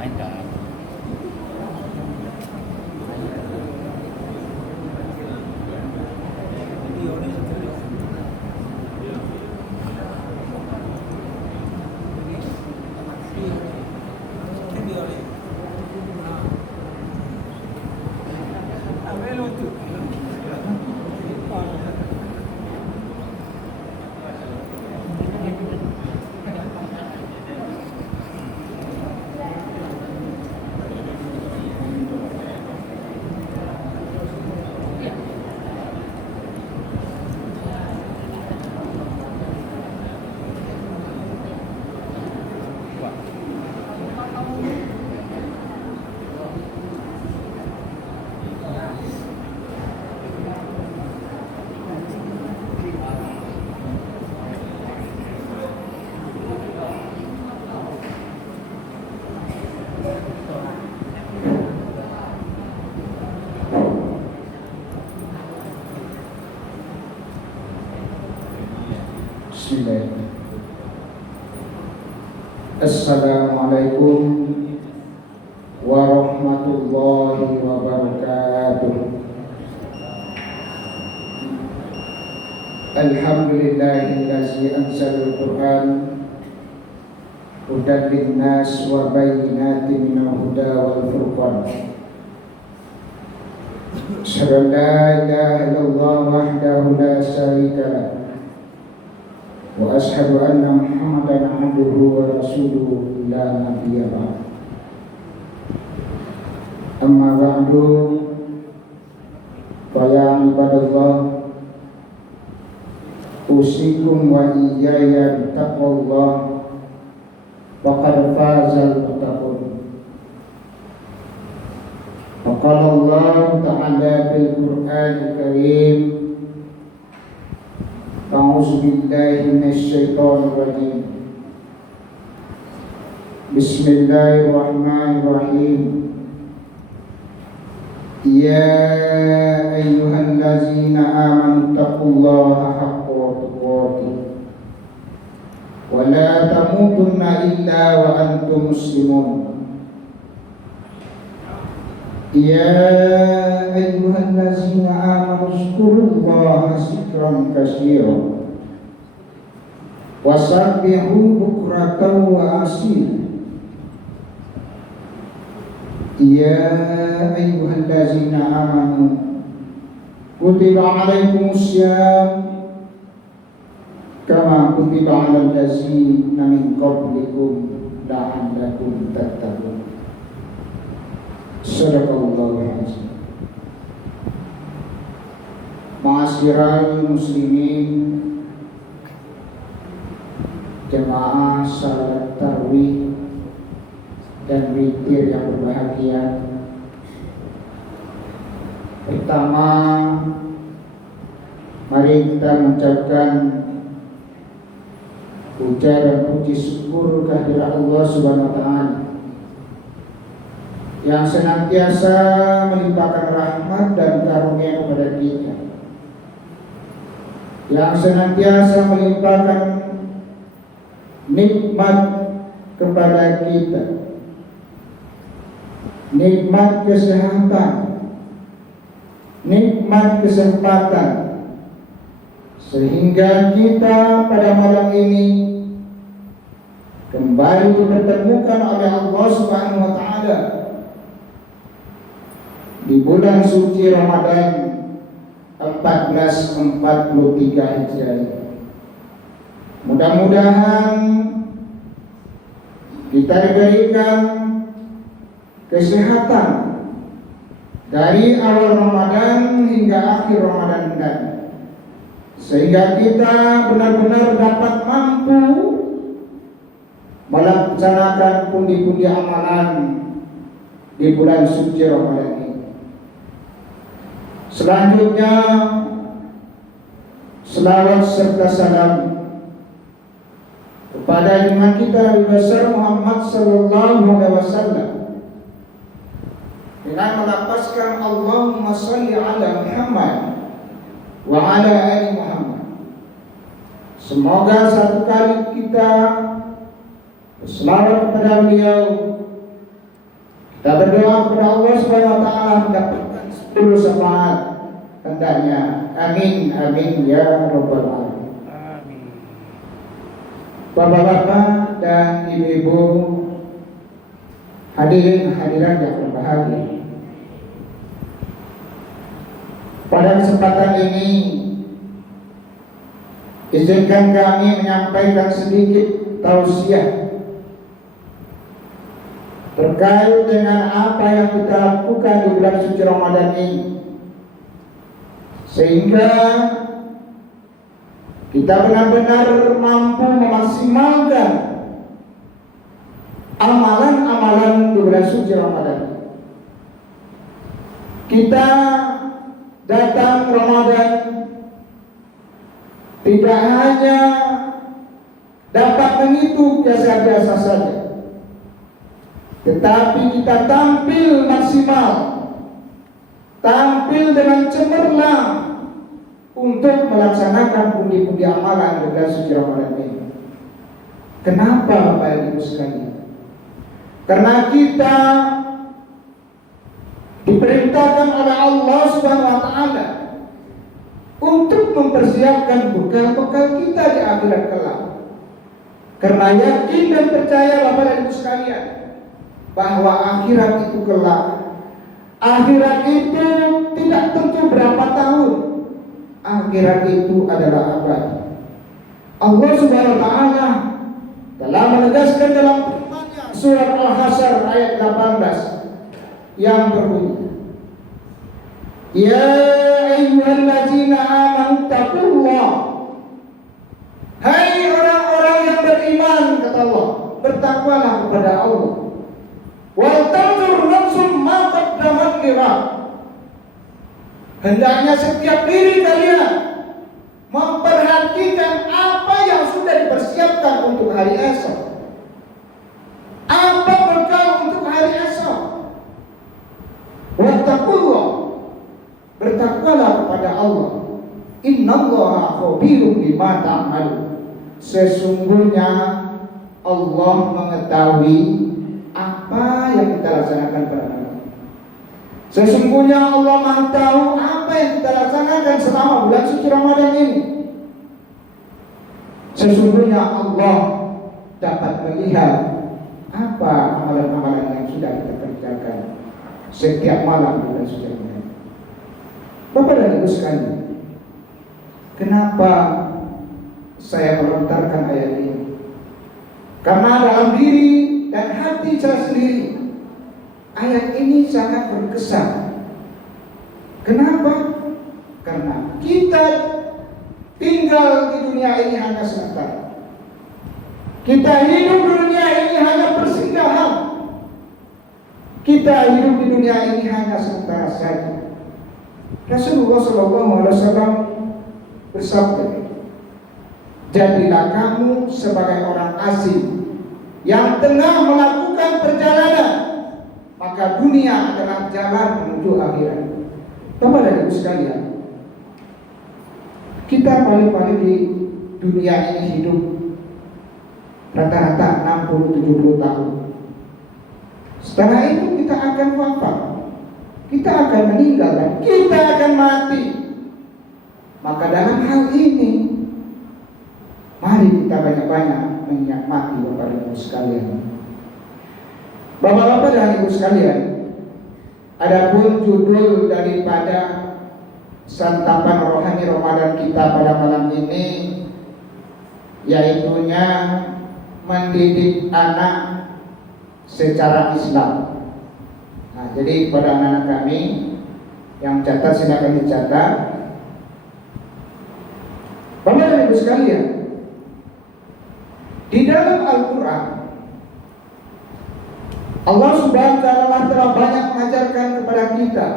mainkan. Assalamualaikum warahmatullahi wabarakatuh. Alhamdulillahillazi anzalal Qur'an hudan linnas wa bayyinatin minal huda wal furqan. Asyhadu an la ilaha illallah wahdahu la syarika lah wa asyhadu anna Muhammadan abduhu wa rasuluhu la nabiyya ba'd. Amma ba'du, fa ya ibadallah, usikum wa iyaya bittaqwallah, faqad fazal muttaqun. Faqala Allah ta'ala fil Qur'anil Karim, a'udzu billahi minasyaitonir rajim. Bismillahirrahmanirrahim. Ya ayyuhallazina amanu taqullaha haqqa tuqatih wa la tamutunna illa wa antum muslimun. Ya ayyuhallazina amanu zkurullaha zikran katsiran wasabbihu bukratan wa asila. Ya ayyuhallazina amanu kutiba alaikumussyam kama kutiba alal ladzina min qablikum la'allakum tattaqun. Sadaqallahul azim. Ma'asyiral muslimin, jemaah salat tarawih dan witir yang berbahagia. Pertama, mari kita mengucapkan puja dan puji syukur kehadirat Allah Subhanahu wa taala yang senantiasa melimpahkan rahmat dan karunia kepada kita, yang senantiasa melimpahkan nikmat kepada kita, nikmat kesehatan, nikmat kesempatan, sehingga kita pada malam ini kembali dipertemukan oleh Allah Subhanahu wa taala di bulan suci Ramadan 1443 Hijriah. Mudah-mudahan kita diberikan kesehatan dari awal Ramadan hingga akhir Ramadan nanti, sehingga kita benar-benar dapat mampu melaksanakan pundi-pundi amalan di bulan suci Ramadan ini. Selanjutnya, selawat serta salam kepada junjungan kita Nabi besar Muhammad sallallahu alaihi wasallam, dengan melafazkan Allahumma shalli ala Muhammad wa ala ali Muhammad. Semoga satu kali kita berselawat kepada beliau, Kita berdoa kepada Allah Subhanahu wa taala mendapatkan 10 syafaat hendaknya. Amin amin ya rabbal alamin. Amin. Bapak-bapak dan ibu-ibu, hadirin hadirat yang berbahagia. Pada kesempatan ini izinkan kami menyampaikan sedikit tausiah terkait dengan apa yang kita lakukan di bulan suci Ramadan ini, sehingga kita benar-benar mampu memaksimalkan amalan-amalan di bulan suci Ramadan. Kita datang Ramadan tidak hanya dapat menghitung biasa-biasa saja, tetapi kita tampil maksimal, tampil dengan cemerlang untuk melaksanakan pundi-pundi amalan di bulan suci Ramadan ini. Kenapa Bapak Ibu sekalian? Karena kita diperintahkan oleh Allah Subhanahu wa taala untuk mempersiapkan bekal-bekal kita di akhirat kelak. Karena yakin dan percaya Bapak dan Ibu sekalian bahwa akhirat itu kelak. Akhirat itu tidak tentu berapa tahun. Akhirat itu adalah abadi. Allah Subhanahu wa taala telah menegaskan dalam firman-Nya surat Al-Hasyr ayat 18 yang berbunyi, Ya ayyuhallazina amanu taqullah. Hai orang-orang yang beriman, kata Allah, bertakwalah kepada Allah. Wal tanzur nafsum ma qaddamat lighad. Hendaknya setiap diri kalian memperhatikan apa yang sudah dipersiapkan untuk hari esok. Apa bekal untuk hari esok? Wattaqullah, bertakwalah kepada Allah. Innallaha khabirun bima ta'malun. Sesungguhnya Allah mengetahui apa yang kita laksanakan pada hari. Sesungguhnya Allah Maha tahu apa yang kita laksanakan selama bulan suci Ramadan ini. Sesungguhnya Allah dapat melihat apa amalan-amalan yang sudah kita kerjakan setiap malam bulan suci Ramadan. Bapak dan Ibu sekalian, kenapa saya melontarkan ayat ini? Karena dalam diri dan hati saya sendiri ayat ini sangat berkesan. Kenapa? Karena kita tinggal di dunia ini hanya sebentar. Kita hidup di dunia ini hanya persinggahan. Kita hidup di dunia ini hanya sementara saja. Rasulullah SAW bersabda, jadilah kamu sebagai orang asing yang tengah melakukan perjalanan, maka dunia adalah jalan menuju akhirat. Bapak dan Ibu sekalian, kita paling-paling di dunia ini hidup rata-rata 60-70 tahun. Setelah itu kita akan wafat, kita akan meninggal dan kita akan mati. Maka dalam hal ini, mari kita banyak-banyak menikmati Bapak dan Ibu sekalian. Bapak-bapak dan Ibu sekalian, adapun judul daripada santapan rohani Ramadan kita pada malam ini, yaitunya mendidik anak secara Islam. Nah, jadi pada anak-anak kami yang catat silakan dicatat. Bapak dan Ibu sekalian, di dalam Al-Quran Allah Subhanahu wa taala telah banyak mengajarkan kepada kita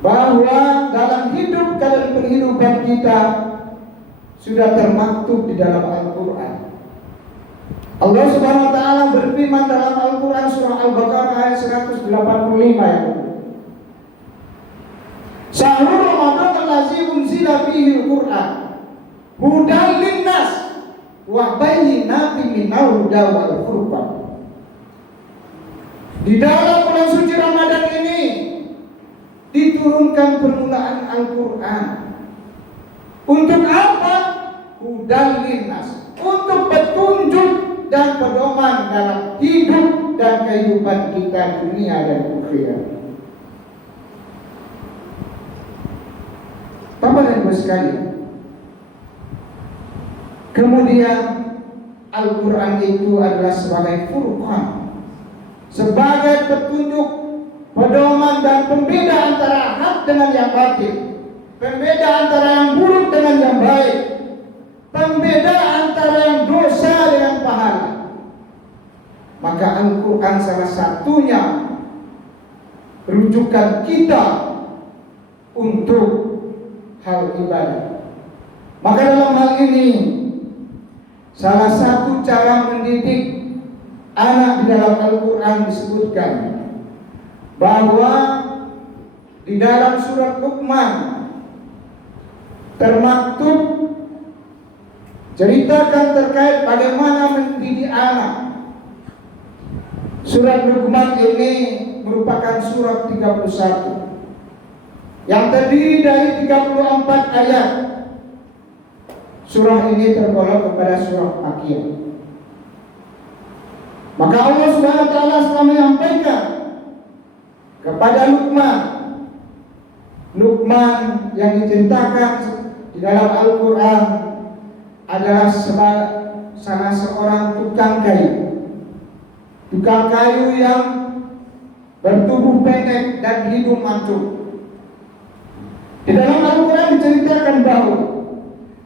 bahwa dalam hidup dan kehidupan kita sudah termaktub di dalam Al-Quran. Allah Subhanahu wa taala berfirman dalam Al-Quran surah Al-Baqarah ayat 185 yang Syahrul Ramadan allazi unzila fihi al-Qur'an hudan linnas wa bayyinatin minal huda wal furqan. Di dalam bulan suci Ramadan ini diturunkan permulaan Al-Quran. Untuk apa? Hudan linnas, untuk petunjuk dan pedoman dalam hidup dan kehidupan kita dunia dan akhirat. Bapak dan Ibu sekalian, kemudian Al-Quran itu adalah sebagai furqan, sebagai petunjuk, pedoman dan pembeda antara hak dengan yang batil, pembeda antara yang buruk dengan yang baik, pembeda antara yang dosa dengan pahala. Maka Al-Quran salah satunya rujukan kita untuk hal ibadah. Maka dalam hal ini, salah satu cara mendidik anak di dalam Al-Quran disebutkan bahwa di dalam surat Luqman termaktub ceritakan terkait bagaimana mendidik anak. Surat Luqman ini merupakan surat 31 yang terdiri dari 34 ayat. Surah ini tergolong kepada surah Makkiyah. Maka Allah Subhanahu wa taala telah menyampaikan kepada Luqman yang diceritakan di dalam Al-Quran adalah salah seorang tukang kayu yang bertubuh pendek dan hidung mancung. Di dalam Al-Quran diceritakan bahwa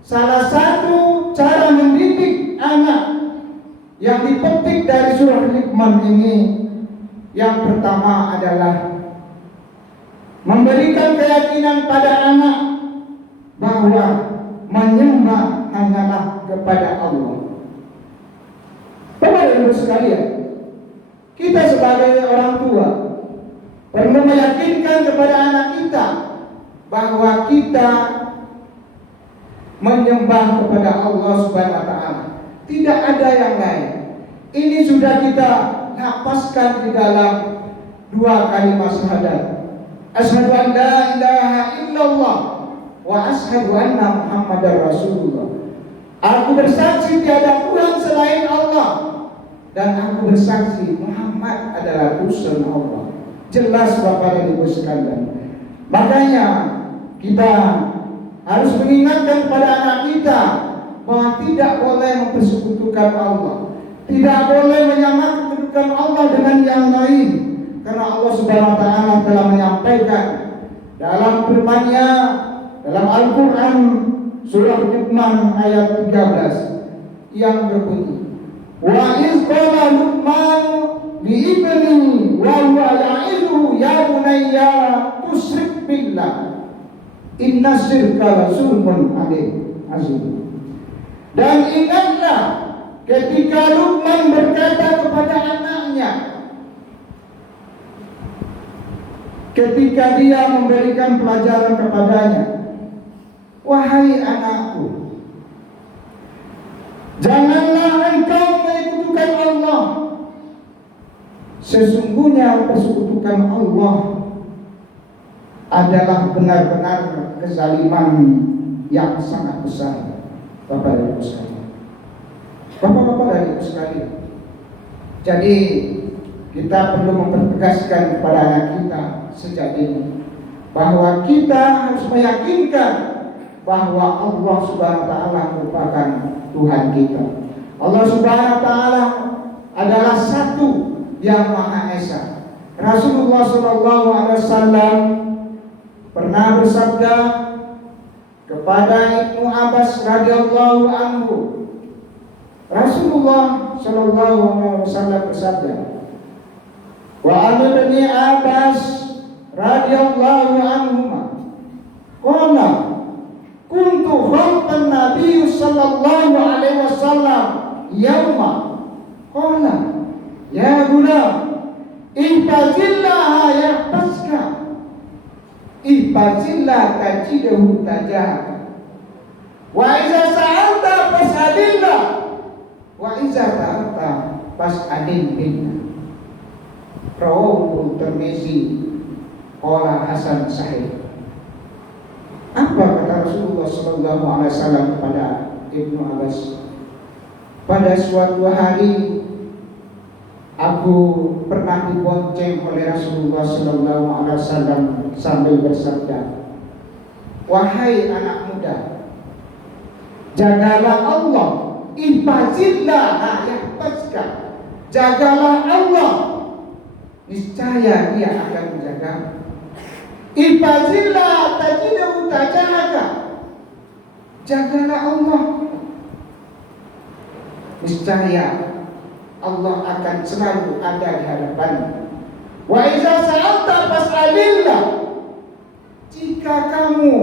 salah satu cara mendidik anak yang dipetik dari surah Luqman ini, yang pertama adalah memberikan keyakinan pada anak bahwa menyembah hanyalah kepada Allah. Bapak dan Ibu sekalian, kita sebagai orang tua perlu meyakinkan kepada anak kita bahwa kita menyembah kepada Allah Subhanahu wa taala. Tidak ada yang lain. Ini sudah kita lapaskan di dalam dua kalimat syahadat. Asyhadu an la ilaha illallah wa asyhadu anna Muhammadar Rasulullah. Aku bersaksi tiada Tuhan selain Allah dan aku bersaksi Muhammad adalah utusan Allah. Jelas Bapak dan Ibu sekalian. Makanya kita harus mengingatkan kepada anak kita bahwa tidak boleh mempersekutukan Allah, tidak boleh menyamakan kedudukan Allah dengan yang lain, karena Allah Subhanahu wa taala telah menyampaikan dalam firman-Nya dalam Al-Quran surah Luqman ayat 13 yang berbunyi, wa iz qala Luqman li ibnihi wa huwa ya'izuhu ya bunayya tusyrik billah inna syirka la zulmun azim. Dan ingatlah ketika Luqman berkata kepada anaknya, ketika dia memberikan pelajaran kepadanya, wahai anakku, janganlah engkau menyekutukan Allah. Sesungguhnya persekutukan Allah adalah benar-benar kezaliman yang sangat besar. Bapak dan Ibu sekalian, Bapak-bapak dan Ibu sekalian, jadi kita perlu mempertegaskan kepada anak kita sejak ini bahwa kita harus meyakinkan bahwa Allah Subhanahu wa taala merupakan Tuhan kita. Allah Subhanahu wa taala adalah satu yang Maha Esa. Rasulullah sallallahu alaihi wasallam pernah bersabda kepada Ibnu Abbas radhiyallahu anhu. Rasulullah sallallahu alaihi wasallam bersabda, wa an ibni Abbas radhiyallahu anhuma qala kuntu khalfan Nabi sallallahu alaihi wasallam yauma qala ya gulam ihfazillah yahfazka ihfazillah tajidahu tajahaka wa iza sa'alta fas'alillah wa iza ta'alta fas'alin billah. Rawahu Tirmizi qala hasan sahih. Apa kata Rasulullah sallallahu alaihi wasallam kepada Ibnu Abbas? Pada suatu hari aku pernah dibonceng oleh Rasulullah sallallahu alaihi wasallam sambil bersabda, "Wahai anak muda, jagalah Allah, ihfazillah yahfazka." Jagalah Allah, niscaya Dia akan menjaga. Ihfazillah tajidhu tajahaka. Jagalah Allah, niscaya Allah akan selalu ada di hadapanmu. Wa idza sa'alta fas'alillah. Jika kamu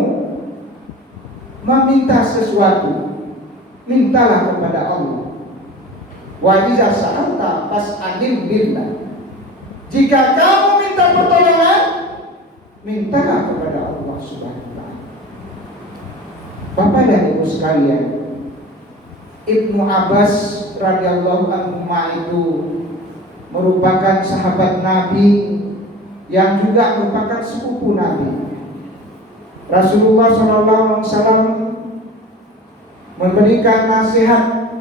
meminta sesuatu, mintalah kepada Allah. Wa idza sa'alta fas'alil billah. Jika kamu minta pertolongan, mintalah kepada Allah Subhanahu wa taala. Bapak dan Ibu sekalian, Ibnu Abbas radhiyallahu anhu itu merupakan sahabat Nabi yang juga merupakan sepupu Nabi. Rasulullah SAW memberikan nasihat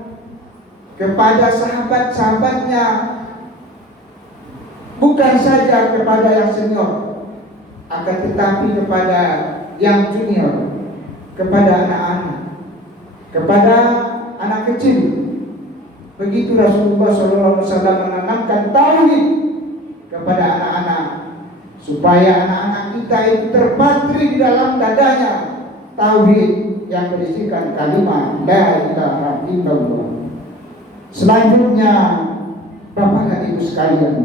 kepada sahabat-sahabatnya, bukan saja kepada yang senior, akan tetapi kepada yang junior, kepada anak-anak, kepada anak kecil. Begitu Rasulullah SAW menanamkan tauhid kepada anak-anak, supaya anak-anak kita itu terpatri di dalam dadanya tauhid yang berisikan kalimat la ilaha illallah. Selanjutnya, Bapak dan Ibu sekalian,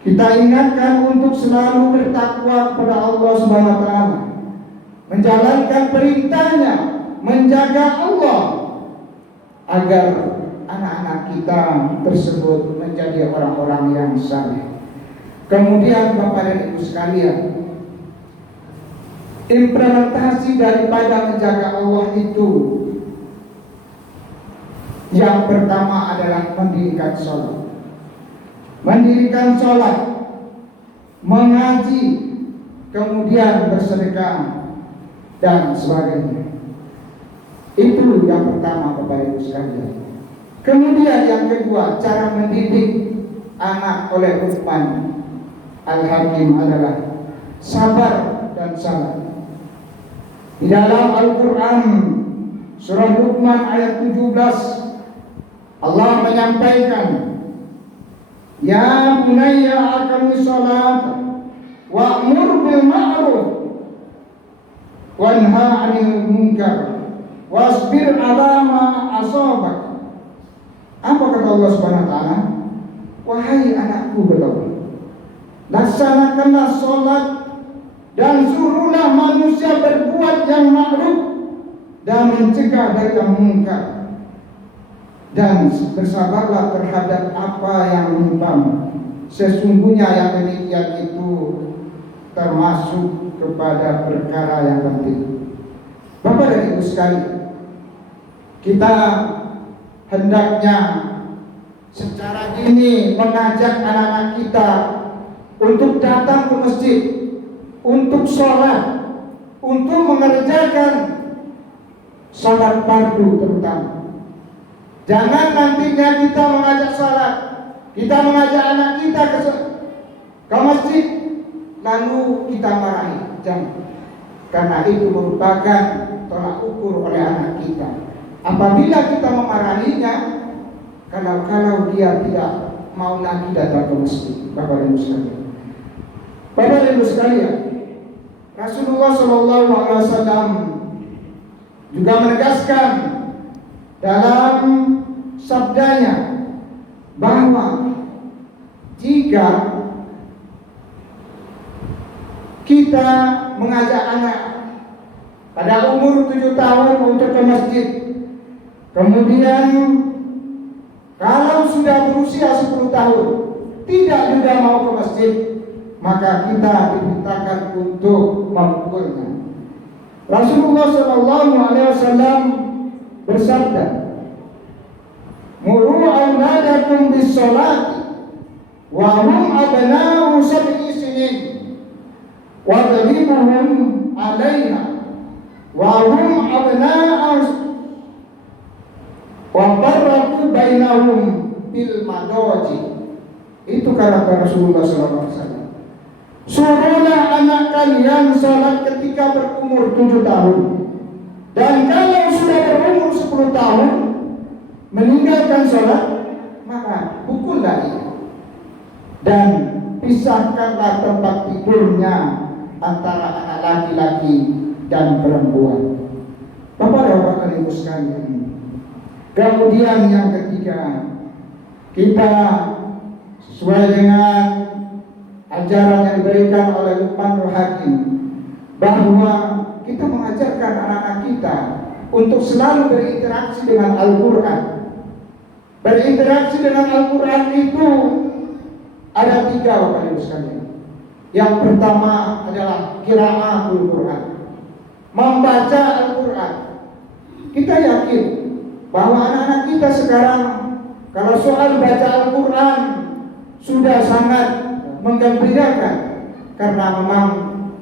kita ingatkan untuk selalu bertakwa kepada Allah Subhanahu wa taala, menjalankan perintahnya, menjaga Allah, agar anak-anak kita tersebut menjadi orang-orang yang saleh. Kemudian Bapak dan Ibu sekalian, implementasi daripada menjaga Allah itu, yang pertama adalah mendirikan sholat. Mendirikan sholat, mengaji, kemudian bersedekah dan sebagainya. Itu yang pertama Bapak Ibu sekalian. Kemudian yang kedua, cara mendidik anak oleh Luqman Al-Hakim adalah sabar dan salat. Di dalam Al-Quran surah Luqman ayat 17, Allah menyampaikan, "Ya bunayya aqimi shalat wa'mur bil ma'ruf wanha 'anil munkar wasbir 'ala ma asabak." Apa kata Allah Subhanahu wa taala? Wahai anakku, laksanakanlah sholat dan suruhlah manusia berbuat yang ma'ruf dan mencegah dari yang munkar, dan bersabarlah terhadap apa yang menimpamu. Sesungguhnya yang demikian itu termasuk kepada perkara yang penting. Bapak dan Ibu sekalian, kita hendaknya secara dini mengajak anak-anak kita untuk datang ke masjid, untuk sholat, untuk mengerjakan sholat fardu terutama. Jangan nantinya kita mengajak sholat, kita mengajak anak kita ke masjid, lalu kita marahi. Jangan, karena itu merupakan tolak ukur oleh anak kita. Apabila kita memarahinya, kalau dia tidak mau lagi datang ke masjid. Bapak dan Ibu sekalian, Bapak dan Ibu sekalian, Rasulullah SAW juga menegaskan dalam sabdanya bahwa jika kita mengajak anak pada umur 7 tahun untuk ke masjid, kemudian kalau sudah berusia 10 tahun tidak juga mau ke masjid, maka kita diperintahkan untuk memukulnya. Rasulullah SAW bersabda, "Muru auladakum bis-sholati wa hum abna'u sab'i sinin wadribuhum 'alaiha wa hum abna'u wa farraqu bainahum bil madaji. Itu kata Rasulullah SAW. Suruhlah anak kalian sholat ketika berumur 7 tahun. Dan kalau sudah berumur 10 tahun meninggalkan sholat, maka pukullah ia. Dan pisahkanlah tempat tidurnya antara anak laki-laki dan perempuan. Bapak-bapak dan ibu sekalian. Kemudian yang ketiga, kita sesuai dengan ajaran yang diberikan oleh Luqmanul Hakim, bahwa kita mengajarkan anak-anak kita untuk selalu berinteraksi dengan Al-Quran. Berinteraksi dengan Al-Quran itu ada 3, Bapak Ibu sekalian. Yang pertama adalah qiraatul Quran, membaca Al-Quran. Kita yakin bahwa anak-anak kita sekarang kalau soal baca Al-Quran sudah sangat menggembirakan, karena memang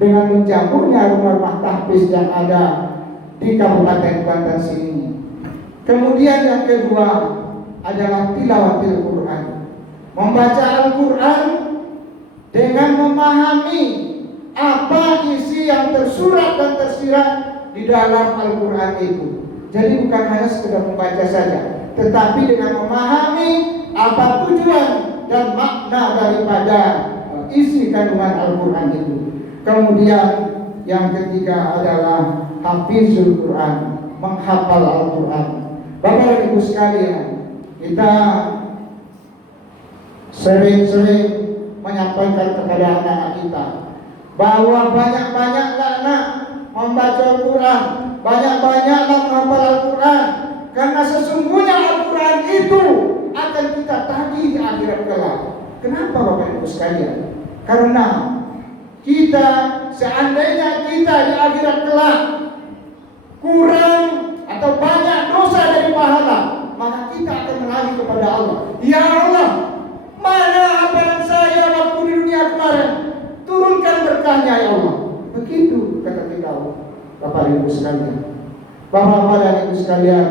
dengan mencampurnya rumah-rumah tahfiz yang ada di Kabupaten Banten sini. Kemudian yang kedua adalah tilawatil Quran, membaca Al-Quran dengan memahami apa isi yang tersurat dan tersirat di dalam Al-Quran itu. Jadi bukan hanya sekedar membaca saja, tetapi dengan memahami apa tujuan dan makna daripada isi kandungan Al-Quran itu. Kemudian yang ketiga adalah hafizul Quran, menghafal Al-Quran. Bapak dan Ibu sekalian, kita sering-sering menyampaikan kepada anak-anak kita bahwa banyak-banyaklah anak membaca Al-Quran, banyak-banyaklah menghafal Al-Quran, karena sesungguhnya Al-Quran itu akan kita tagih di akhirat kelak. Kenapa Bapak Ibu sekalian? Karena kita, seandainya kita di akhirat kelak kurang atau banyak dosa dari pahala, maka kita akan menagih kepada Allah. Ya Allah, mana amalan saya waktu di dunia kemarin? Turunkan berkahnya ya Allah. Begitu kata kita, Bapak Ibu sekalian. Bapak-bapak dan Ibu sekalian,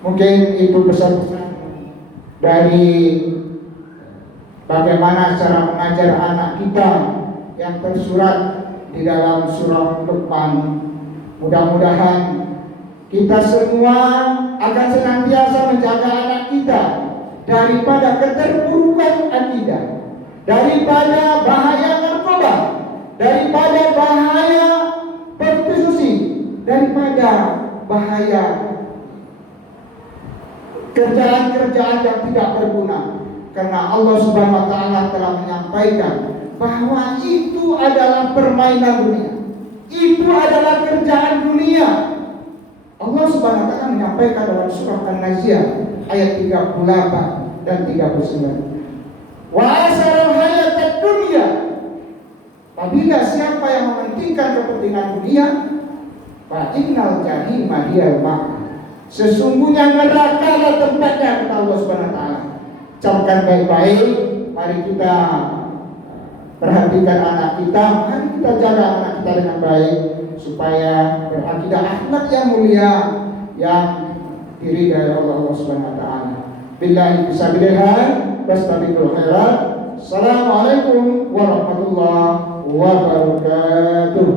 mungkin itu pesan-pesan dari bagaimana cara mengajar anak kita yang tersurat di dalam surah Luqman. Mudah-mudahan kita semua akan senantiasa menjaga anak kita daripada keterpurukan akidah, daripada bahaya narkoba, daripada bahaya prostitusi, daripada bahaya kerjaan-kerjaan yang tidak berguna. Karena Allah Subhanahu wa taala telah menyampaikan bahwa itu adalah permainan dunia, itu adalah kerjaan dunia. Allah Subhanahu wa taala menyampaikan dalam surah An-Nazi'ah ayat 38 dan 39. Wa asarul hayatad dunya. Apabila siapa yang mementingkan kepentingan dunia, fa innal jahima hiyal ma'. Sesungguhnya neraka adalah tempatnya, kata Allah Subhanahu wa taala. Camkan baik-baik, mari kita perhatikan anak kita, mari kita jaga anak kita dengan baik supaya berakidah akhlak yang mulia yang diridai Allah Subhanahu wa taala. Billahi fisabilillah, wastabiqul khairat. Assalamualaikum warahmatullahi wabarakatuh.